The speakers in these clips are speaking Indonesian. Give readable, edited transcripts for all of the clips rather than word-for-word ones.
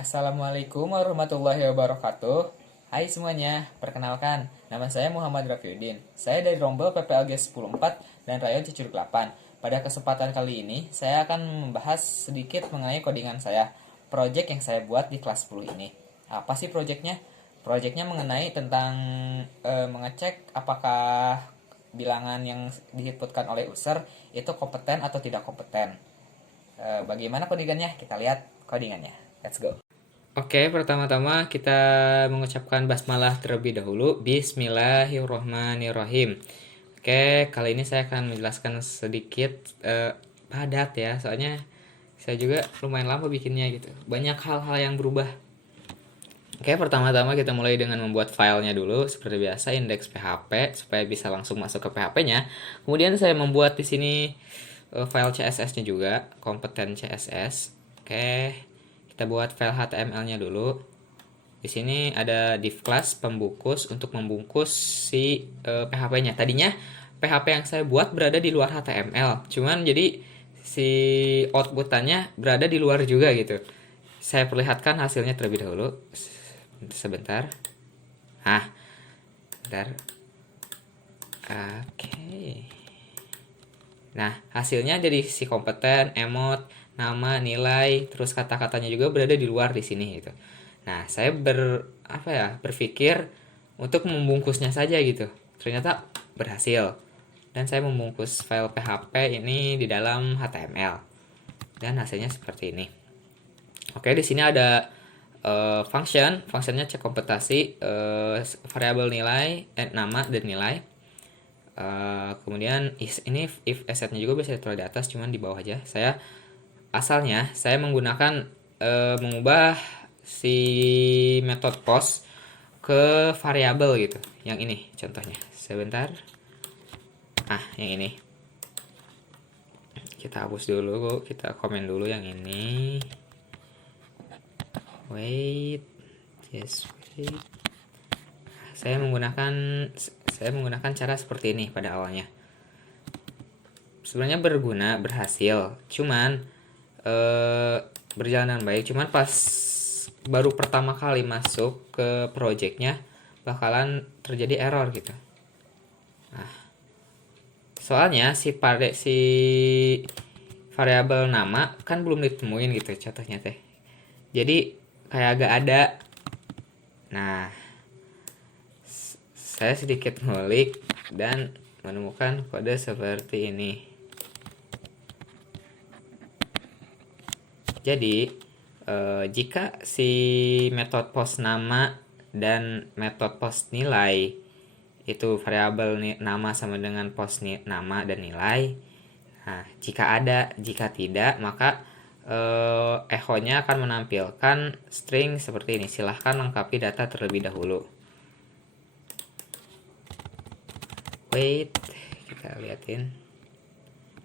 Assalamualaikum warahmatullahi wabarakatuh. Hai semuanya, perkenalkan, nama saya Muhammad Rafiuddin. Saya dari Rombel PPLG 104 dan Rayon Cicurug 8. Pada kesempatan kali ini, saya akan membahas sedikit mengenai codingan saya, project yang saya buat di kelas 10 ini. Apa sih projectnya? Projectnya mengenai tentang mengecek apakah bilangan yang diinputkan oleh user itu kompeten atau tidak kompeten. Bagaimana codingannya? Kita lihat codingannya. Let's go. Oke, pertama-tama kita mengucapkan basmalah terlebih dahulu. Bismillahirrohmanirrohim. Oke, kali ini saya akan menjelaskan sedikit padat ya, soalnya saya juga lumayan lama bikinnya gitu. Banyak hal-hal yang berubah. Oke, pertama-tama kita mulai dengan membuat filenya dulu, seperti biasa index PHP supaya bisa langsung masuk ke PHP-nya. Kemudian saya membuat di sini file CSS-nya juga, kompeten CSS. Oke, kita buat file HTML-nya dulu. Di sini ada div class pembungkus untuk membungkus si PHP-nya. Tadinya PHP yang saya buat berada di luar HTML, cuman jadi si output-nya berada di luar juga gitu. Saya perlihatkan hasilnya terlebih dahulu. Sebentar. Bentar. Oke. Nah, hasilnya jadi si kompeten, emot, nama, nilai, terus kata-katanya juga berada di luar di sini gitu. Nah, saya berpikir untuk membungkusnya saja gitu. Ternyata berhasil. Dan saya membungkus file PHP ini di dalam HTML. Dan hasilnya seperti ini. Oke, di sini ada fungsinya cek komputasi, variabel nilai, nama dan nilai. Kemudian ini if assetnya juga bisa ditaruh di atas, cuman di bawah aja. Asalnya saya menggunakan mengubah si metode post ke variabel gitu. Yang ini contohnya. Sebentar. Yang ini. Kita hapus dulu, kita komen dulu yang ini. Wait. Saya menggunakan cara seperti ini pada awalnya. Sebenarnya berhasil, cuman berjalan dengan baik. Cuman pas baru pertama kali masuk ke projectnya bakalan terjadi error gitu. Soalnya si variabel nama kan belum ditemuin gitu contohnya teh. Jadi kayak agak ada. Nah, saya sedikit ngulik dan menemukan kode seperti ini. Jadi jika si metode post nama dan metode post nilai itu variabel nama sama dengan post nama dan nilai. Nah, jika tidak, maka echo-nya akan menampilkan string seperti ini. Silahkan lengkapi data terlebih dahulu. Wait, kita liatin.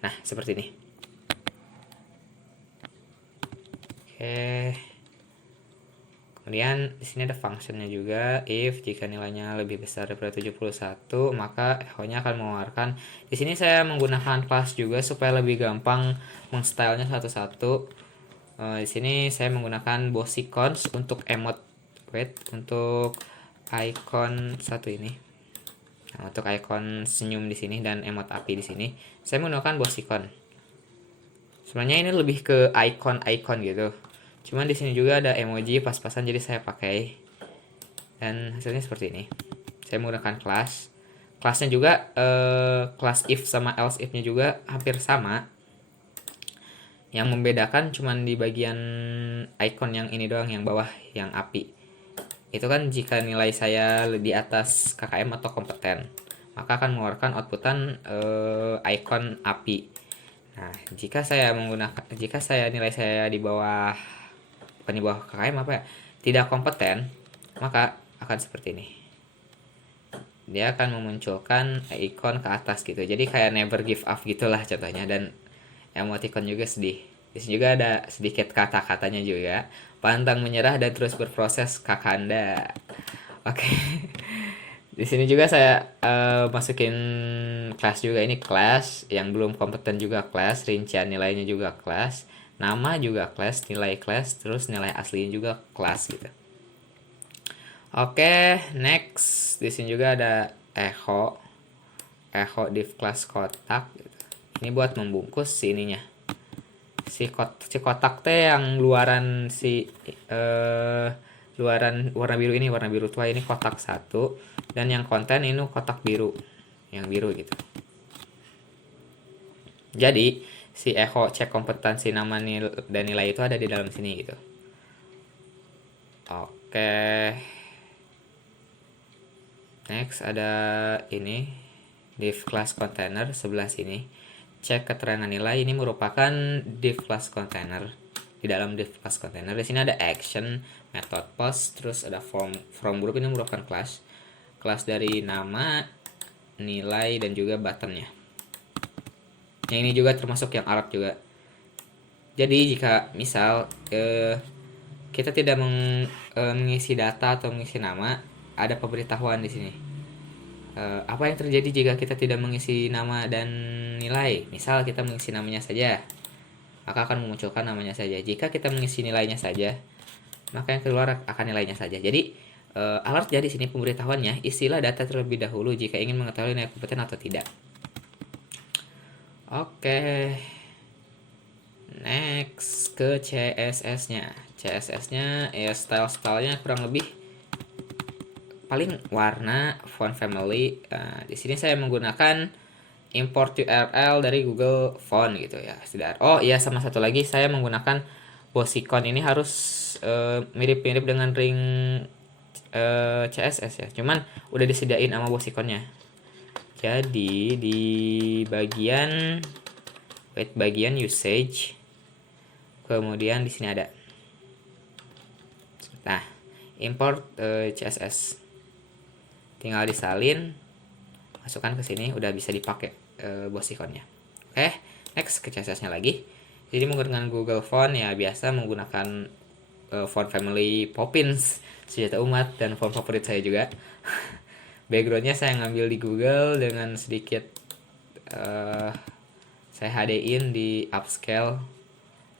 Nah, seperti ini. Oke. Kemudian di sini ada functionnya juga. If jika nilainya lebih besar daripada 71, maka echo-nya akan mengeluarkan. Di sini saya menggunakan class juga supaya lebih gampang mengstylenya satu-satu. Di sini saya menggunakan bossicons untuk emot. Untuk icon satu ini. Nah, untuk icon senyum di sini dan emot api di sini, saya menggunakan bossicon. Sebenarnya ini lebih ke icon gitu. Cuman di sini juga ada emoji pas-pasan, jadi saya pakai. Dan hasilnya seperti ini. Saya menggunakan class. Classnya juga class if sama else if-nya juga hampir sama. Yang membedakan cuman di bagian icon yang ini doang, yang bawah, yang api. Itu kan jika nilai saya di atas KKM atau kompeten, maka akan mengeluarkan outputan icon api. Nah, jika saya nilai saya di bawah, bukan di bawah KKM tidak kompeten, maka akan seperti ini. Dia akan memunculkan icon ke atas gitu. Jadi kayak never give up gitulah contohnya, dan emoticon juga sedih. Di sini juga ada sedikit kata-katanya juga. Pantang menyerah dan terus berproses Kakanda. Oke. Di sini juga saya masukin kelas juga, ini kelas yang belum kompeten juga kelas, rincian nilainya juga kelas. nama juga class, nilai class, terus nilai aslinya juga class gitu. Oke, next di sini juga ada echo div class kotak gitu. Ini buat membungkus si ininya, si kotak teh yang luaran luaran warna biru ini, warna biru tua ini kotak satu, dan yang konten ini kotak biru, yang biru gitu. Jadi si echo cek kompetensi nama dan nilai itu ada di dalam sini gitu. Oke, next ada ini div class container sebelah sini. Cek keterangan nilai, ini merupakan div class container. Di dalam div class container di sini ada action, method post, terus ada from group, ini merupakan kelas dari nama, nilai, dan juga buttonnya. Yang ini juga termasuk yang Arab juga. Jadi jika misal kita tidak mengisi data atau mengisi nama, ada pemberitahuan di sini. Apa yang terjadi jika kita tidak mengisi nama dan nilai? Misal kita mengisi namanya saja, maka akan memunculkan namanya saja. Jika kita mengisi nilainya saja, maka yang keluar akan nilainya saja. Jadi alert jadi sini pemberitahuannya, isilah data terlebih dahulu jika ingin mengetahui nilai kompeten atau tidak. Oke. Next ke CSS-nya. CSS-nya ya style-stylenya kurang lebih paling warna, font family. Di sini saya menggunakan import URL dari Google Font gitu ya. Oh iya, sama satu lagi saya menggunakan Bosicon. Ini harus mirip-mirip dengan ring CSS ya. Cuman udah disediain sama Bosiconnya. Jadi di bagian usage, kemudian di sini ada import CSS, tinggal disalin, masukkan ke sini, udah bisa dipakai Bosiconnya. Oke, next ke CSS-nya lagi. Jadi menggunakan Google Font ya, biasa menggunakan font family Poppins, senjata umat, dan font favorit saya juga. Backgroundnya saya ngambil di Google dengan sedikit saya HD-in di upscale.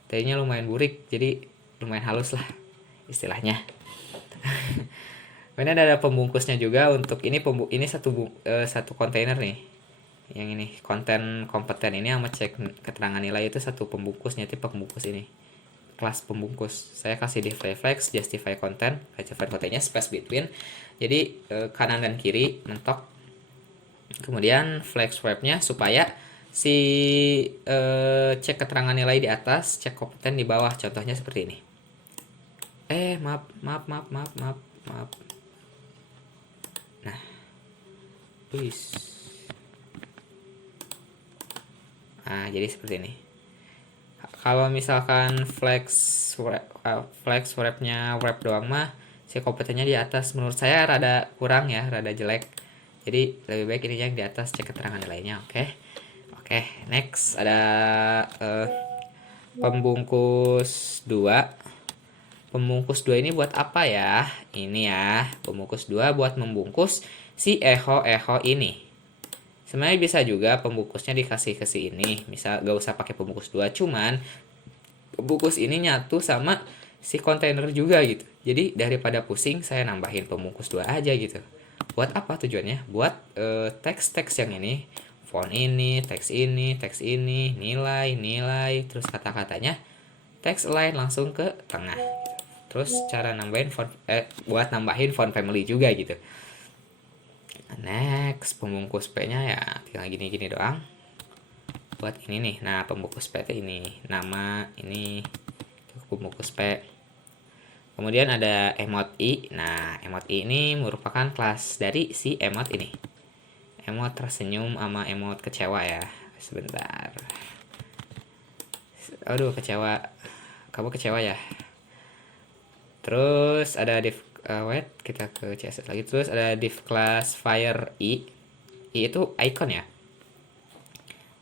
Tadinya lumayan burik, jadi lumayan halus lah istilahnya. Kemudian ada pembungkusnya juga. Untuk ini satu kontainer nih. Yang ini konten kompeten ini sama cek keterangan nilai itu satu pembungkusnya, tipe pembungkus ini. Kelas pembungkus. Saya kasih display flex, justify content, justify kontennya space between. Jadi kanan dan kiri mentok. Kemudian flex webnya supaya si cek keterangan nilai di atas, cek kompeten di bawah. Contohnya seperti ini. Maaf. Nah, please. Nah, jadi seperti ini. Kalau misalkan flex wrapnya wrap doang mah, si kompetennya di atas. Menurut saya rada kurang ya, rada jelek. Jadi lebih baik ini yang di atas, cek keterangan nilainya. Oke, next ada pembungkus 2. Pembungkus 2 ini buat apa ya? Ini ya, pembungkus 2 buat membungkus si echo ini. Sebenarnya bisa juga pembungkusnya dikasih ke si ini. Misal gak usah pakai pembungkus 2, cuman pembungkus ini nyatu sama si kontainer juga gitu. Jadi daripada pusing, saya nambahin pembungkus 2 aja gitu. Buat apa tujuannya? Buat teks-teks yang ini, font ini, teks ini, nilai, terus kata-katanya teks align langsung ke tengah. Terus cara nambahin buat nambahin font family juga gitu. Next, pembungkus P-nya ya tinggal gini-gini doang. Buat ini nih. Nah, pembungkus P itu ini, nama ini pembungkus P. Kemudian ada emot I. Nah, emot I ini merupakan kelas dari si emot ini. Emot tersenyum sama emot kecewa ya. Sebentar. Aduh, kecewa. Kamu kecewa ya? Terus ada div kita ke CSS lagi. Terus ada div class fire I itu icon ya.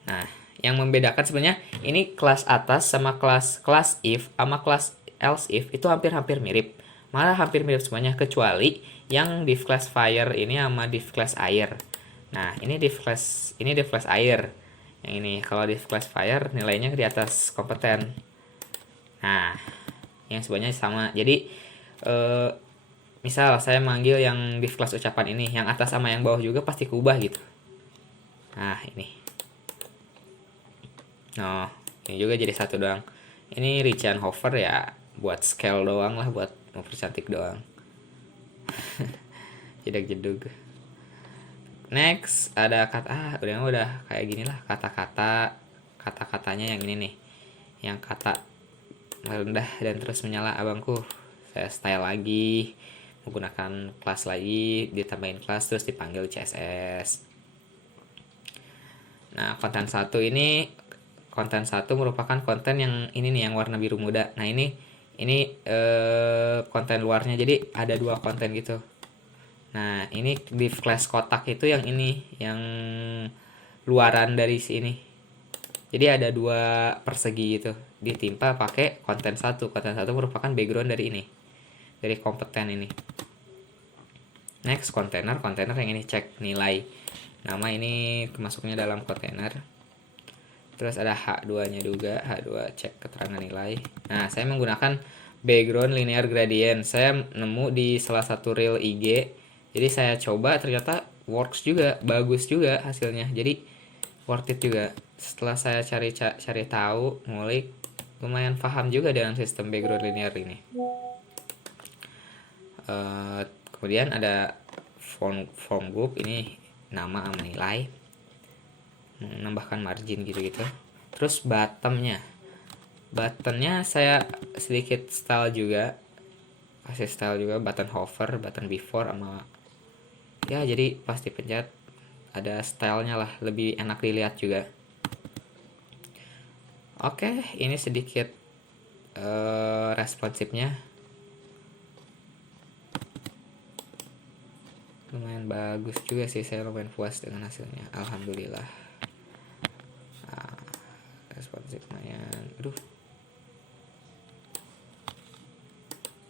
Nah, yang membedakan sebenarnya ini kelas atas sama kelas if sama kelas else if itu hampir mirip. Malah hampir mirip semuanya kecuali yang div class fire ini sama div class air. Nah, ini div class air. Yang ini kalau div class fire nilainya di atas kompeten. Nah, yang sebenarnya sama. Jadi eh, misal saya manggil yang div kelas ucapan ini, yang atas sama yang bawah juga pasti kubah gitu. Nah, ini. Oh, ini juga jadi satu doang. Ini Richan Hover ya buat scale doang lah, buat mempercantik doang. Jedag-jedug. Next ada kata udah kayak gini lah, kata-katanya yang ini nih. Yang kata merendah dan terus menyala abangku. Saya style lagi, menggunakan kelas lagi, ditambahin kelas terus dipanggil CSS. Nah, konten satu merupakan konten yang ini nih, yang warna biru muda. Nah, ini konten luarnya, jadi ada dua konten gitu. Nah, ini di class kotak itu yang ini, yang luaran dari sini. Jadi ada dua persegi gitu, ditimpa pakai konten satu. Konten satu merupakan background dari ini, dari kompeten ini. Next, kontainer yang ini cek nilai. Nama ini masuknya dalam kontainer. Terus ada H2-nya juga, H2 cek keterangan nilai. Nah, saya menggunakan background linear gradient. Saya nemu di salah satu reel IG. Jadi saya coba, ternyata works juga, bagus juga hasilnya. Jadi worth it juga. Setelah saya cari tahu, ngulik, lumayan paham juga dengan sistem background linear ini. Kemudian ada form group, ini nama sama nilai, menambahkan margin gitu-gitu. Terus buttonnya saya sedikit style juga, kasih style juga, button hover, button before, sama ya jadi pas dipencet ada stylenya lah, lebih enak dilihat juga. Oke, ini sedikit responsifnya lumayan bagus juga sih, saya lumayan puas dengan hasilnya, alhamdulillah. Responsif lumayan,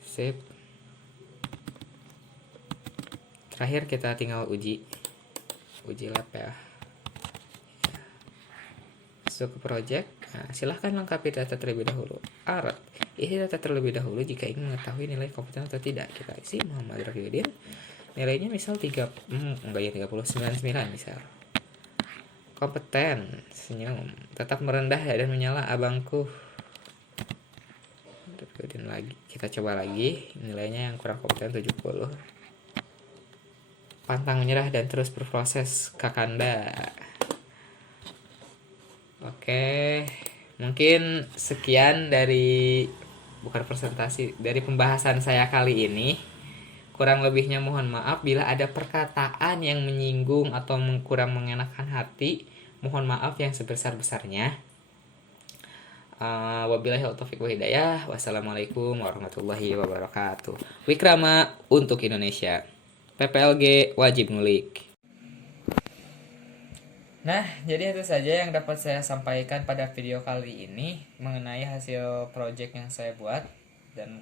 sip. Terakhir kita tinggal uji lab ya. Masuk ke project. Nah, silahkan lengkapi data terlebih dahulu. Isi data terlebih dahulu jika ingin mengetahui nilai kompeten atau tidak. Kita isi Muhammad Rafiuddin. Nilainya misal 99 misal. Kompeten, senyum, tetap merendah ya dan menyala abangku. Rafiuddin lagi. Kita coba lagi. Nilainya yang kurang kompeten 70. Pantang menyerah dan terus berproses, Kakanda. Oke, mungkin sekian dari pembahasan saya kali ini. Kurang lebihnya mohon maaf bila ada perkataan yang menyinggung atau kurang mengenakan hati. Mohon maaf yang sebesar-besarnya. Wabillahi taufiq wal hidayah. Wassalamualaikum warahmatullahi wabarakatuh. Wikrama untuk Indonesia. PPLG wajib ngulik. Nah, jadi itu saja yang dapat saya sampaikan pada video kali ini mengenai hasil project yang saya buat dan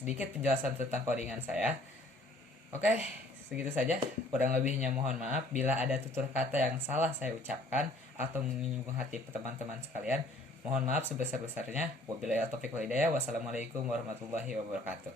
sedikit penjelasan tentang codingan saya. Oke, segitu saja. Kurang lebihnya mohon maaf bila ada tutur kata yang salah saya ucapkan atau menyinggung hati teman-teman sekalian. Mohon maaf sebesar-besarnya. Wabillahi taufiq wal hidayah. Wassalamualaikum warahmatullahi wabarakatuh.